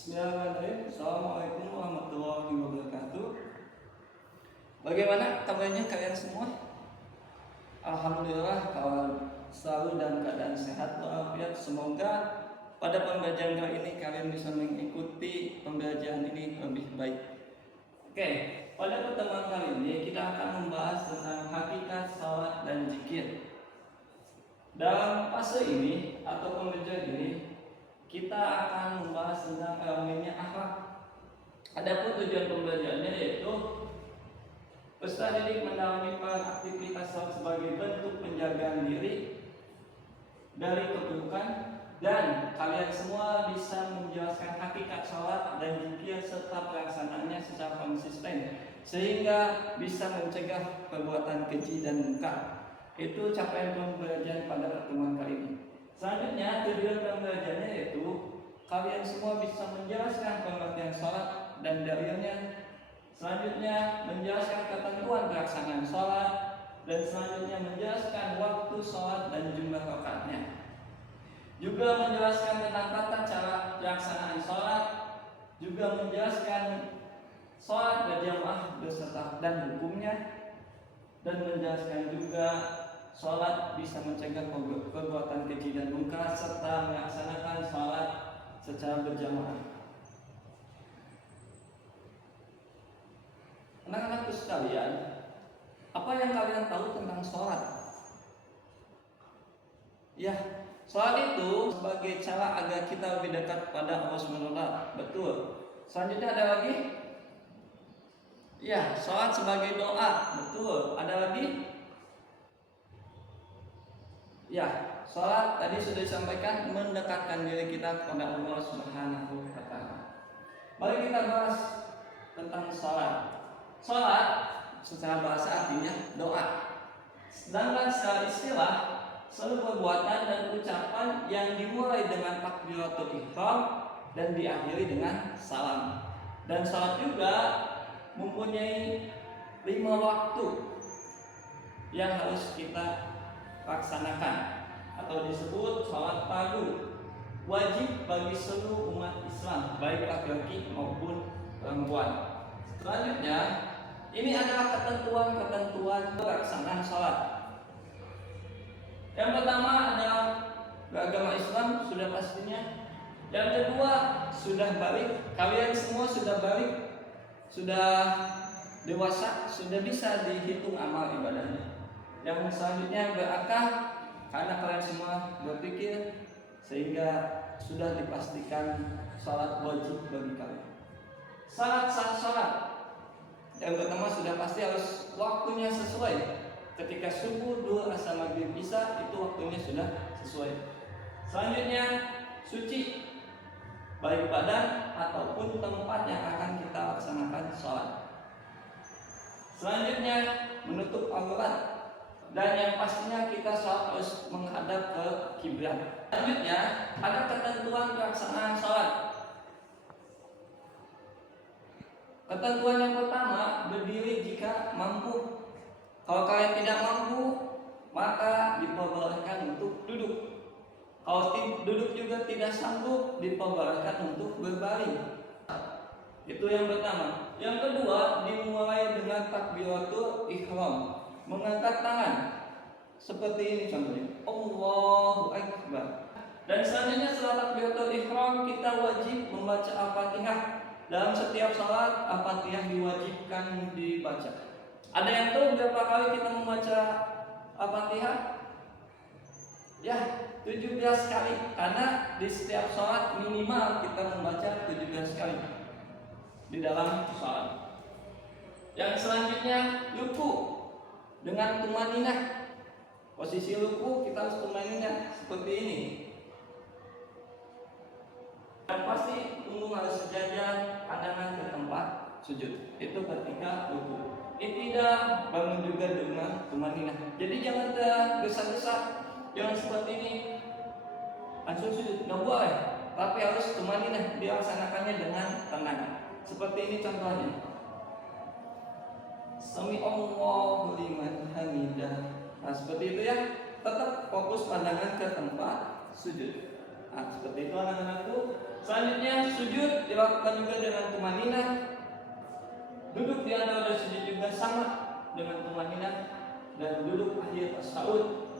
Bismillahirrahmanirrahim. Assalamualaikum warahmatullahi wabarakatuh. Bagaimana kabarnya kalian semua? Alhamdulillah kawan selalu dalam keadaan sehat walafiat. Semoga pada pembelajaran kali ini kalian bisa mengikuti pembelajaran ini lebih baik. Oke, pada pertemuan kali ini kita akan membahas tentang hakikat salat dan zikir. Dalam fase ini atau pembelajaran ini kita akan membahas tentang elemennya akhlak. Adapun tujuan pembelajarannya yaitu peserta didik mendalami peran aktivitas salat sebagai bentuk penjagaan diri dari keburukan, dan kalian semua bisa menjelaskan hakikat salat dan zikir serta pelaksanaannya secara konsisten sehingga bisa mencegah perbuatan keji dan munkar. Itu capaian pembelajaran pada pertemuan kali ini. Selanjutnya tujuan pembelajarannya yaitu kalian semua bisa menjelaskan pengertian sholat dan dalilnya. Selanjutnya menjelaskan ketentuan pelaksanaan sholat, dan selanjutnya menjelaskan waktu sholat dan jumlah rakaatnya. Juga menjelaskan tentang tata cara pelaksanaan sholat, juga menjelaskan sholat berjamaah beserta dan hukumnya, dan menjelaskan juga sholat bisa mencegah perbuatan keji dan munkar serta melaksanakan sholat secara berjamaah. Anak-anakku sekalian, apa yang kalian tahu tentang sholat? Ya, sholat itu sebagai cara agar kita lebih dekat pada Allah SWT. Betul. Selanjutnya ada lagi? Ya, sholat sebagai doa. Betul. Ada lagi? Ya, sholat tadi sudah disampaikan mendekatkan diri kita kepada Allah Subhanahu wa Ta'ala. Mari kita bahas tentang sholat. Sholat secara bahasa artinya doa. Sedangkan secara istilah seluruh perbuatan dan ucapan yang dimulai dengan takbiratul ihram dan diakhiri dengan salam. Dan sholat juga mempunyai 5 waktu yang harus kita laksanakan atau disebut sholat fardu, wajib bagi seluruh umat Islam baik laki-laki maupun perempuan. Selanjutnya ini adalah ketentuan pelaksanaan sholat. Yang pertama adalah beragama Islam sudah pastinya. Yang kedua sudah balik, kalian semua sudah balik, sudah dewasa, sudah bisa dihitung amal ibadahnya. Yang selanjutnya berakal karena kalian semua berpikir sehingga sudah dipastikan sholat wajib bagi kalian. Syarat sah sholat yang pertama sudah pasti harus waktunya sesuai. Ketika subuh, duhur, asar, maghrib, isya itu waktunya sudah sesuai. Selanjutnya suci baik badan ataupun tempat yang akan kita laksanakan sholat. Selanjutnya menutup aurat, dan yang pastinya kita sholat harus menghadap ke kiblat. Selanjutnya ada ketentuan pelaksanaan sholat. Ketentuan yang pertama, berdiri jika mampu. Kalau kalian tidak mampu, maka diperbolehkan untuk duduk. Kalau duduk juga tidak sanggup, diperbolehkan untuk berbaring. Itu yang pertama. Yang kedua, dimulai dengan takbiratul ihram, mengangkat tangan seperti ini contohnya, Allahu Akbar. Dan selanjutnya setelah takbiratul ihram kita wajib membaca Al-Fatihah. Dalam setiap salat Al-Fatihah diwajibkan dibaca. Ada yang tahu berapa kali kita membaca Al-Fatihah? Ya, 17 kali. Karena di setiap salat minimal kita membaca 17 kali di dalam salat. Yang selanjutnya ruku dengan tumaninah. Posisi ruku kita harus tumaninah seperti ini. Dan pasti punggung harus sejajar, pandangan ke tempat sujud. Itu ketika ruku. Tidak bangun juga dengan tumaninah. Jadi jangan tergesa-gesa, jangan seperti ini langsung sujud, nggak boleh. Tapi harus tumaninah, dilaksanakannya dengan tenang. Seperti ini contohnya. Sami Allahu liman hamidah. Nah seperti itu ya. Tetap fokus pandangan ke tempat sujud. Nah seperti itu anak-anakku. Selanjutnya sujud dilakukan juga dengan tumanina. Duduk di antara sujud juga sama dengan tumanina, dan duduk tahiyat tasyahud,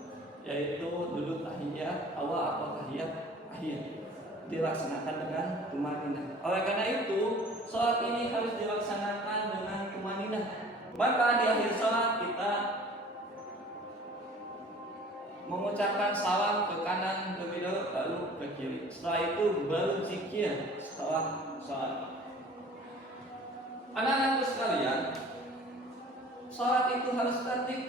yaitu duduk tahiyat awal atau tahiyat akhir, dilaksanakan dengan tumanina. Oleh karena itu, sholat ini harus dilaksanakan dengan tumanina. Maka di akhir sholat kita mengucapkan salam ke kanan terlebih dahulu, lalu ke kiri. Setelah itu baru zikir setelah sholat. Anak-anakku sekalian, sholat itu harus tertib.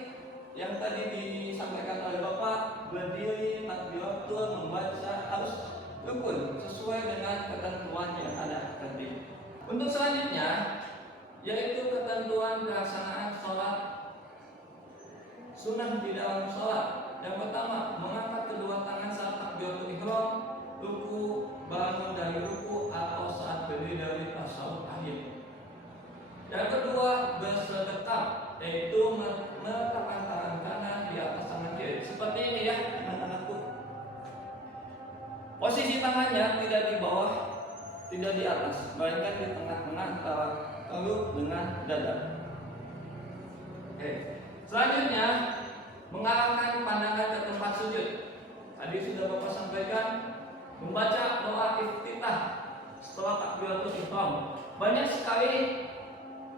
Yang tadi disampaikan oleh Bapak, berdiri, takbiratul, membaca, harus rukun sesuai dengan ketentuan yang ada tadi. Untuk selanjutnya, yaitu ketentuan pelaksanaan sholat sunnah di dalam sholat. Yang pertama, mengangkat kedua tangan saat takbiratul ihram, ruku, bangun dari ruku, atau saat berdiri dari tasyahud akhir. Yang kedua, bersedekap, yaitu meletakkan tangan kanan di atas tangan kiri. Seperti ini ya, anak-anakku. Posisi tangannya tidak di bawah, tidak di atas, melainkan di tengah-tengah antara perut dengan dada. Oke. Selanjutnya, mengarahkan pandangan ke tempat sujud. Tadi sudah Bapak sampaikan, membaca doa iftitah setelah takbiratul ihram. Banyak sekali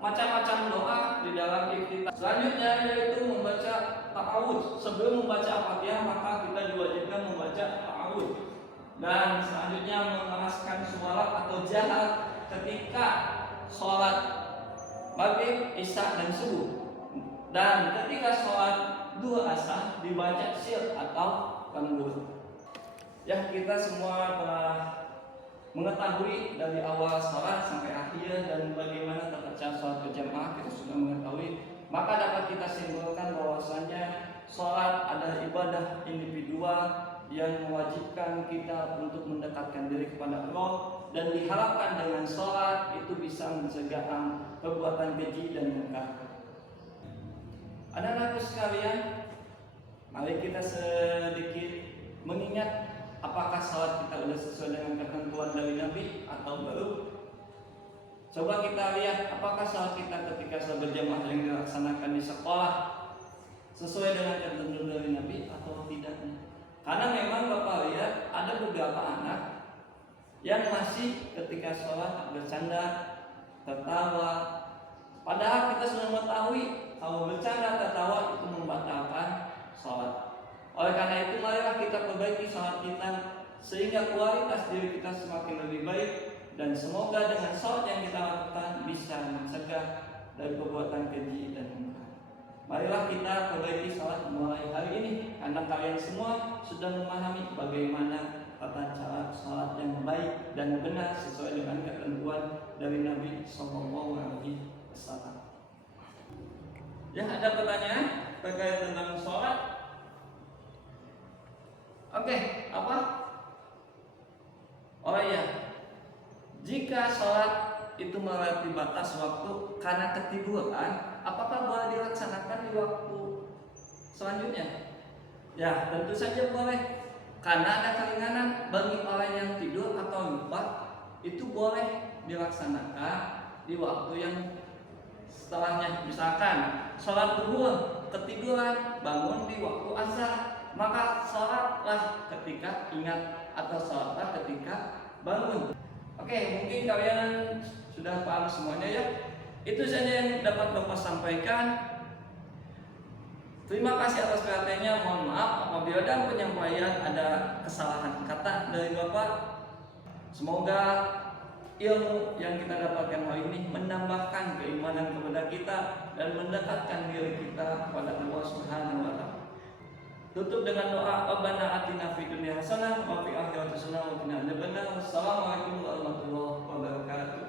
macam-macam doa di dalam iftitah. Selanjutnya yaitu membaca ta'awudz. Sebelum membaca Al-Fatihah maka kita diwajibkan membaca ta'awudz. Dan selanjutnya mengeraskan suara atau jahar ketika sholat maghrib, isya, dan subuh. Dan ketika sholat duha asar dibaca sir atau lembut. Ya, kita semua telah mengetahui dari awal sholat sampai akhir dan bagaimana tata cara sholat berjamaah kita sudah mengetahui. Maka dapat kita simpulkan bahwasanya sholat adalah ibadah individual yang mewajibkan kita untuk mendekatkan diri kepada Allah, dan diharapkan dengan sholat itu bisa mencegah perbuatan keji dan mungkar. Anak-anakku sekalian, mari kita sedikit mengingat apakah sholat kita sudah sesuai dengan ketentuan dari Nabi atau belum. Coba kita lihat apakah sholat kita ketika sholat berjamaah yang dilaksanakan di sekolah sesuai dengan ketentuan dari Nabi atau tidaknya. Karena memang Bapak lihat ada beberapa anak yang masih ketika sholat bercanda, tertawa. Padahal kita sudah mengetahui kalau bercanda, tertawa itu membatalkan sholat. Oleh karena itu marilah kita perbaiki sholat kita sehingga kualitas diri kita semakin lebih baik, dan semoga dengan sholat yang kita lakukan bisa mencegah dari perbuatan keji dan mungkar. Marilah kita perbaiki sholat mulai hari ini, karena kalian semua sudah memahami bagaimana tata cara sholat yang baik dan benar sesuai dengan ketentuan dari Nabi Sallallahu Alaihi Wasallam. Ya, ada pertanyaan terkait tentang sholat? Oke, apa? Oh iya, jika sholat itu melewati batas waktu karena ketiduran, apakah boleh dilaksanakan di waktu selanjutnya? Ya, tentu saja boleh. Karena ada keringanan bagi orang yang tidur atau lupa, itu boleh dilaksanakan di waktu yang setelahnya. Misalkan sholat zuhur ketiduran, bangun di waktu asar, maka sholatlah ketika ingat atau sholatlah ketika bangun. Oke, mungkin kalian sudah paham semuanya ya. Itu saja yang dapat Bapak sampaikan. Terima kasih atas perhatiannya. Mohon maaf apabila dalam penyampaian ada kesalahan kata dari Bapak. Semoga ilmu yang kita dapatkan hari ini menambahkan keimanan kepada kita dan mendekatkan diri kita kepada Allah Subhanahu wa taala. Tutup dengan doa, Rabbana atina fid dunya hasanah wa fil akhirati hasanah wa qina adzabannar. Wassalamualaikum warahmatullahi wabarakatuh.